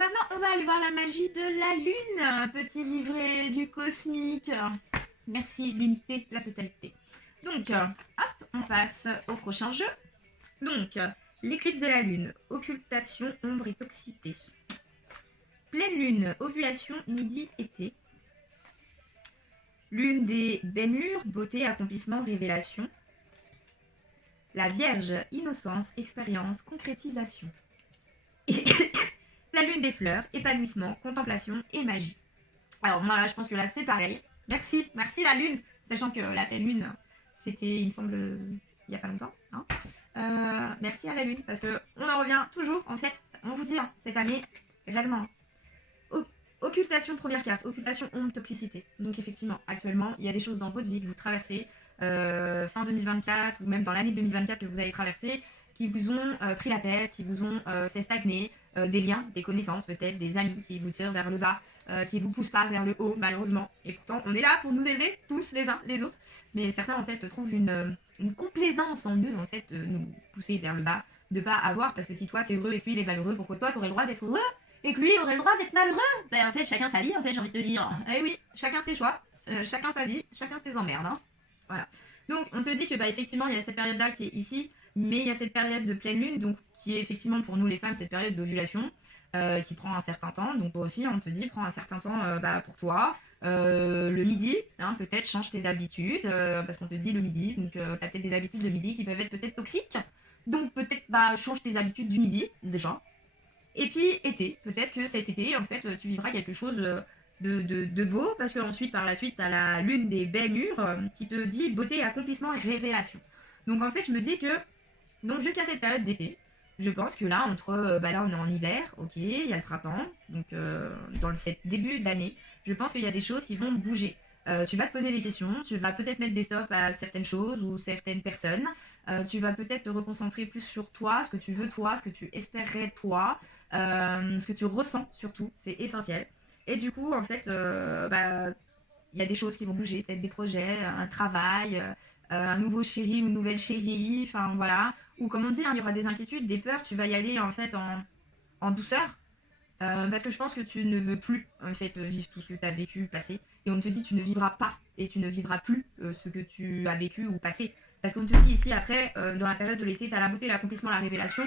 Maintenant, on va aller voir la magie de la lune. Petit livret du cosmique. Merci, l'unité, la totalité. Donc, hop, on passe au prochain jeu. Donc, l'éclipse de la lune, occultation, ombre et toxicité. Pleine lune, ovulation, midi, été. Lune des bénures, beauté, accomplissement, révélation. La Vierge, innocence, expérience, concrétisation. Et la lune des fleurs, épanouissement, contemplation et magie. Alors moi là, je pense que là c'est pareil. Merci, merci la lune. Sachant que la pleine lune, c'était, il me semble, il n'y a pas longtemps. Hein. Merci à la lune parce que on en revient toujours. En fait, on vous dit hein, cette année réellement. Occultation première carte, occultation ombre toxicité. Donc effectivement, actuellement, il y a des choses dans votre vie que vous traversez fin 2024 ou même dans l'année 2024 que vous avez traversé qui vous ont pris la tête, qui vous ont fait stagner, des liens, des connaissances peut-être, des amis qui vous tirent vers le bas, qui vous poussent pas vers le haut malheureusement. Et pourtant, on est là pour nous élever tous les uns les autres. Mais certains en fait trouvent une complaisance en eux en fait nous pousser vers le bas, de pas avoir parce que si toi t'es heureux et que lui il est malheureux, pourquoi toi t'aurais le droit d'être heureux et que lui aurait le droit d'être malheureux? Ben en fait chacun sa vie en fait j'ai envie de te dire. Eh oui, chacun ses choix, chacun sa vie, chacun ses emmerdes. Hein. Voilà. Donc on te dit que bah effectivement il y a cette période là qui est ici, mais il y a cette période de pleine lune donc qui est effectivement pour nous les femmes cette période d'ovulation qui prend un certain temps. Donc toi aussi on te dit prends un certain temps pour toi. Le midi, hein, peut-être change tes habitudes parce qu'on te dit le midi, donc tu as peut-être des habitudes de midi qui peuvent être peut-être toxiques. Donc peut-être change tes habitudes du midi déjà. Et puis été, peut-être que cet été, en fait, tu vivras quelque chose de beau, parce qu'ensuite, par la suite, tu as la lune des baies mûres qui te dit beauté, accomplissement et révélation. Donc en fait, je me dis que, donc jusqu'à cette période d'été, je pense que là, entre, là on est en hiver, ok, il y a le printemps, donc dans ce début d'année, je pense qu'il y a des choses qui vont bouger. Tu vas te poser des questions, tu vas peut-être mettre des stops à certaines choses ou certaines personnes, tu vas peut-être te reconcentrer plus sur toi, ce que tu veux toi, ce que tu espérerais toi, ce que tu ressens surtout, c'est essentiel. Et du coup, en fait, il y a des choses qui vont bouger, peut-être des projets, un travail, un nouveau chéri ou une nouvelle chérie, enfin voilà. Ou comme on dit, hein, il y aura des inquiétudes, des peurs, tu vas y aller en fait en douceur. Parce que je pense que tu ne veux plus en fait vivre tout ce que tu as vécu, passé. Et on te dit tu ne vivras pas et tu ne vivras plus ce que tu as vécu ou passé. Parce qu'on te dit ici après, dans la période de l'été, tu as la beauté, l'accomplissement, la révélation.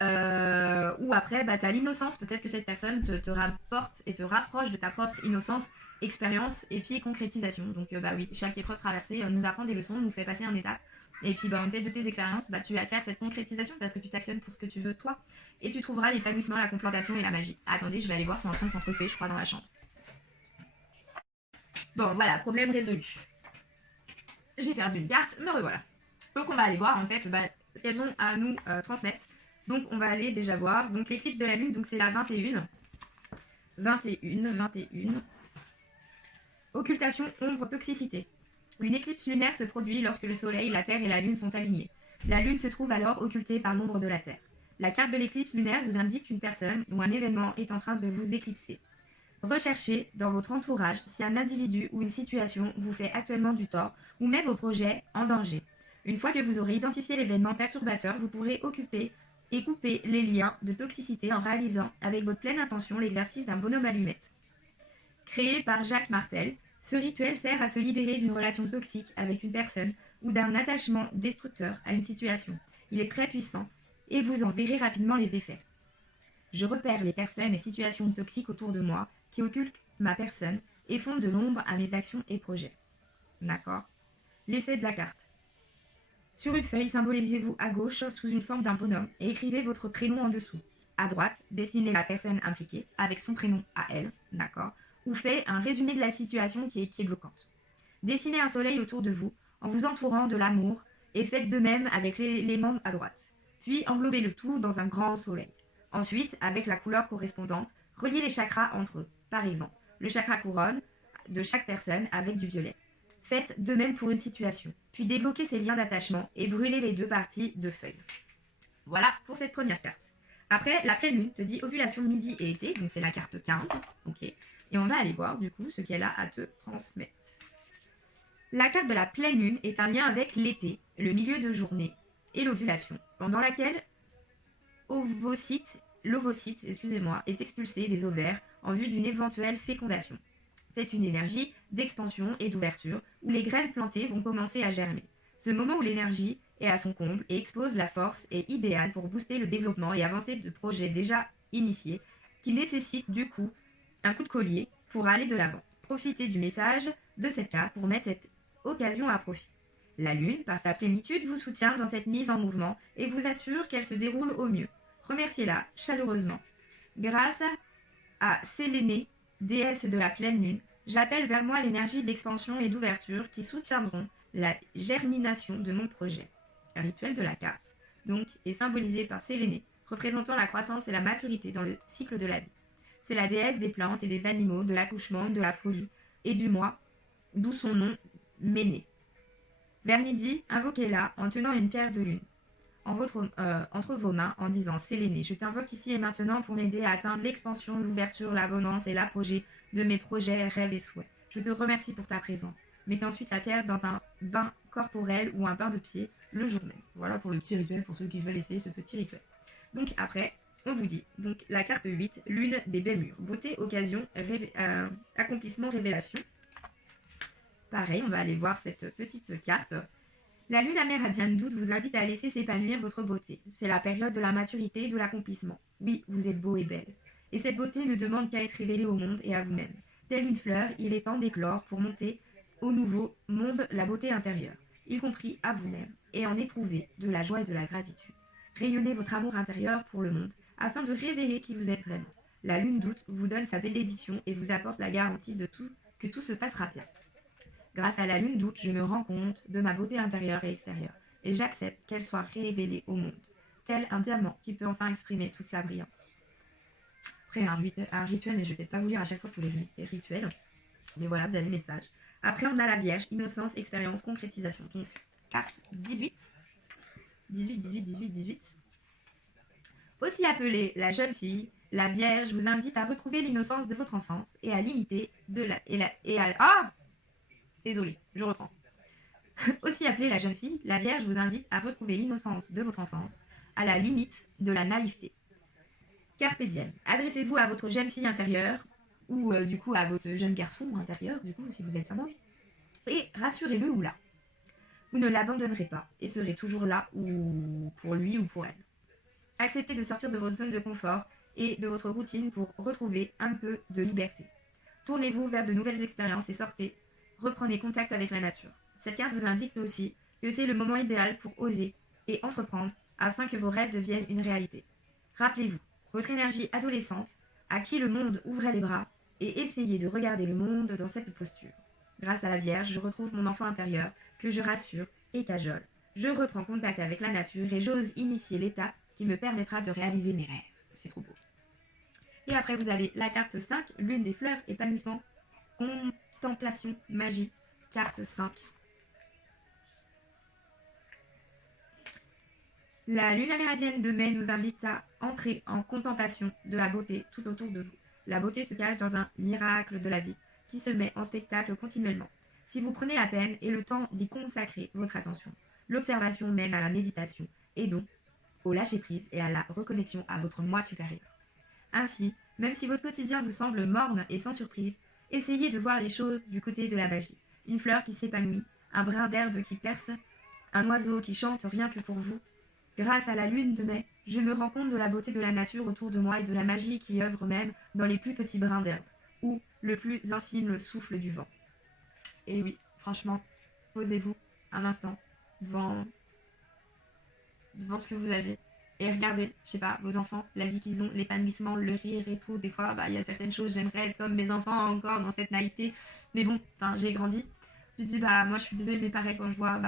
Ou après, tu as l'innocence. Peut-être que cette personne te rapporte et te rapproche de ta propre innocence, expérience et puis concrétisation. Donc oui, chaque épreuve traversée nous apprend des leçons, nous fait passer un étape. Et puis en fait de tes expériences, tu acquiers cette concrétisation parce que tu t'actionnes pour ce que tu veux toi. Et tu trouveras l'épanouissement, la complantation et la magie. Attendez, je vais aller voir, c'est en train de s'entretuer, je crois, dans la chambre. Bon, voilà, problème résolu. J'ai perdu une carte, me revoilà. Donc on va aller voir en fait ce qu'elles ont à nous transmettre. Donc on va aller déjà voir. Donc l'éclipse de la lune, donc c'est la 21. 21, 21. Occultation, ombre, toxicité. Une éclipse lunaire se produit lorsque le soleil, la terre et la lune sont alignés. La lune se trouve alors occultée par l'ombre de la terre. La carte de l'éclipse lunaire vous indique qu'une personne ou un événement est en train de vous éclipser. Recherchez dans votre entourage si un individu ou une situation vous fait actuellement du tort ou met vos projets en danger. Une fois que vous aurez identifié l'événement perturbateur, vous pourrez occuper et couper les liens de toxicité en réalisant avec votre pleine intention l'exercice d'un bonhomme allumette. Créé par Jacques Martel, ce rituel sert à se libérer d'une relation toxique avec une personne ou d'un attachement destructeur à une situation. Il est très puissant et vous en verrez rapidement les effets. Je repère les personnes et situations toxiques autour de moi qui occultent ma personne et font de l'ombre à mes actions et projets. D'accord. L'effet de la carte. Sur une feuille, symbolisez-vous à gauche sous une forme d'un bonhomme et écrivez votre prénom en dessous. À droite, dessinez la personne impliquée avec son prénom à elle, d'accord, ou faites un résumé de la situation qui est bloquante. Dessinez un soleil autour de vous en vous entourant de l'amour et faites de même avec les membres à droite. Puis englobez le tout dans un grand soleil. Ensuite, avec la couleur correspondante, reliez les chakras entre eux. Par exemple, le chakra couronne de chaque personne avec du violet. Faites de même pour une situation. Puis débloquez ces liens d'attachement et brûlez les deux parties de feuilles. Voilà pour cette première carte. Après, la pleine lune te dit ovulation midi et été, donc c'est la carte 15. Ok. Et on va aller voir du coup ce qu'elle a à te transmettre. La carte de la pleine lune est un lien avec l'été, le milieu de journée et l'ovulation, pendant laquelle ovocytes l'ovocyte, est expulsé des ovaires en vue d'une éventuelle fécondation. C'est une énergie d'expansion et d'ouverture où les graines plantées vont commencer à germer. Ce moment où l'énergie est à son comble et expose la force est idéal pour booster le développement et avancer de projets déjà initiés qui nécessitent du coup un coup de collier pour aller de l'avant. Profitez du message de cette carte pour mettre cette occasion à profit. La Lune, par sa plénitude, vous soutient dans cette mise en mouvement et vous assure qu'elle se déroule au mieux. Remerciez-la chaleureusement. Grâce à Sélénée, déesse de la pleine lune, j'appelle vers moi l'énergie d'expansion et d'ouverture qui soutiendront la germination de mon projet. Un rituel de la carte, donc, est symbolisé par Sélénée, représentant la croissance et la maturité dans le cycle de la vie. C'est la déesse des plantes et des animaux, de l'accouchement, de la folie et du moi, d'où son nom Méné. Vers midi, invoquez-la en tenant une pierre de lune entre vos mains en disant Sélénée, je t'invoque ici et maintenant pour m'aider à atteindre l'expansion, l'ouverture, l'abondance et l'apogée de mes projets, rêves et souhaits. Je te remercie pour ta présence. Mettez ensuite la pierre dans un bain corporel ou un bain de pied le jour même. Voilà pour le petit rituel, pour ceux qui veulent essayer ce petit rituel. Donc après, on vous dit, donc la carte 8, lune des belles murs. Beauté, occasion, accomplissement, révélation. Pareil, on va aller voir cette petite carte. La lune amérindienne d'août vous invite à laisser s'épanouir votre beauté. C'est la période de la maturité et de l'accomplissement. Oui, vous êtes beau et belle. Et cette beauté ne demande qu'à être révélée au monde et à vous-même. Telle une fleur, il est temps d'éclore pour monter au nouveau monde la beauté intérieure, y compris à vous-même, et en éprouver de la joie et de la gratitude. Rayonnez votre amour intérieur pour le monde, afin de révéler qui vous êtes vraiment. La lune d'août vous donne sa bénédiction et vous apporte la garantie que tout se passera bien. Grâce à la lune d'août, je me rends compte de ma beauté intérieure et extérieure, et j'accepte qu'elle soit révélée au monde, tel un diamant qui peut enfin exprimer toute sa brillance. Après, un rituel, mais je ne vais peut-être pas vous lire à chaque fois tous les rituels, mais voilà, vous avez le message. Après, on a la Vierge, innocence, expérience, concrétisation. Donc, carte 18. 18. Aussi appelée la jeune fille, la Vierge vous invite à retrouver l'innocence de votre enfance et à l'imiter Désolée, je reprends. Aussi appelée la jeune fille, la Vierge vous invite à retrouver l'innocence de votre enfance, à la limite de la naïveté. Carpe diem. Adressez-vous à votre jeune fille intérieure, ou du coup à votre jeune garçon intérieur, du coup, si vous êtes sa mère, et rassurez-le ou la. Vous ne l'abandonnerez pas, et serez toujours là ou pour lui ou pour elle. Acceptez de sortir de votre zone de confort et de votre routine pour retrouver un peu de liberté. Tournez-vous vers de nouvelles expériences et sortez. Reprenez contact avec la nature. Cette carte vous indique aussi que c'est le moment idéal pour oser et entreprendre afin que vos rêves deviennent une réalité. Rappelez-vous, votre énergie adolescente à qui le monde ouvrait les bras et essayez de regarder le monde dans cette posture. Grâce à la Vierge, je retrouve mon enfant intérieur que je rassure et cajole. Je reprends contact avec la nature et j'ose initier l'étape qui me permettra de réaliser mes rêves. C'est trop beau. Et après, vous avez la carte 5, lune des fleurs, épanouissement, contemplation, magie, carte 5. La lune amérindienne de mai nous invite à entrer en contemplation de la beauté tout autour de vous. La beauté se cache dans un miracle de la vie qui se met en spectacle continuellement. Si vous prenez la peine et le temps d'y consacrer votre attention, l'observation mène à la méditation et donc au lâcher-prise et à la reconnexion à votre moi supérieur. Ainsi, même si votre quotidien vous semble morne et sans surprise, essayez de voir les choses du côté de la magie. Une fleur qui s'épanouit, un brin d'herbe qui perce, un oiseau qui chante rien que pour vous. Grâce à la lune de mai, je me rends compte de la beauté de la nature autour de moi et de la magie qui œuvre même dans les plus petits brins d'herbe, ou le plus infime souffle du vent. Et oui, franchement, posez-vous un instant devant ce que vous avez. Et regardez, je sais pas, vos enfants, la vie qu'ils ont, l'épanouissement, le rire et tout. Des fois, il y a certaines choses, j'aimerais être comme mes enfants encore dans cette naïveté. Mais bon, j'ai grandi. Je dis, moi je suis désolée, mais pareil, quand je vois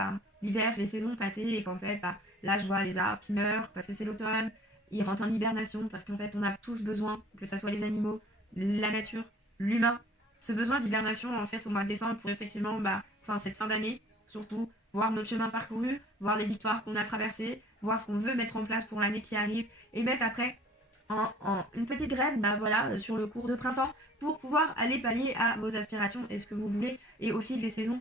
l'hiver, les saisons passer et qu'en fait, là je vois les arbres qui meurent parce que c'est l'automne, ils rentrent en hibernation parce qu'en fait, on a tous besoin, que ce soit les animaux, la nature, l'humain, ce besoin d'hibernation en fait au mois de décembre pour effectivement, cette fin d'année, surtout, voir notre chemin parcouru, voir les victoires qu'on a traversées, voir ce qu'on veut mettre en place pour l'année qui arrive et mettre après en une petite graine sur le cours de printemps pour pouvoir aller pallier à vos aspirations et ce que vous voulez. Et au fil des saisons,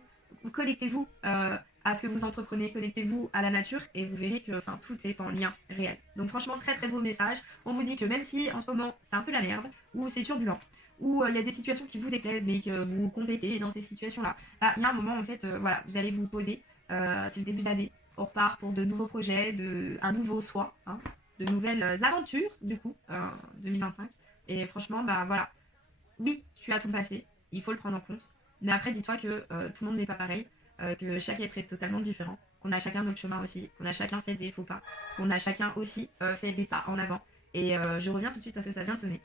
connectez-vous à à ce que vous entreprenez, connectez-vous à la nature et vous verrez que tout est en lien réel. Donc franchement, très très beau message. On vous dit que même si en ce moment c'est un peu la merde, ou c'est turbulent, ou il y a des situations qui vous déplaisent mais que vous complétez dans ces situations-là, il y a un moment en fait, voilà, vous allez vous poser, c'est le début d'année, on repart pour de nouveaux projets, un nouveau soi, hein, de nouvelles aventures du coup, 2025. Et franchement, voilà, oui, tu as ton passé, il faut le prendre en compte. Mais après, dis-toi que tout le monde n'est pas pareil, que chaque être est totalement différent, qu'on a chacun notre chemin aussi, qu'on a chacun fait des faux pas, qu'on a chacun aussi fait des pas en avant. Et je reviens tout de suite parce que ça vient de sonner.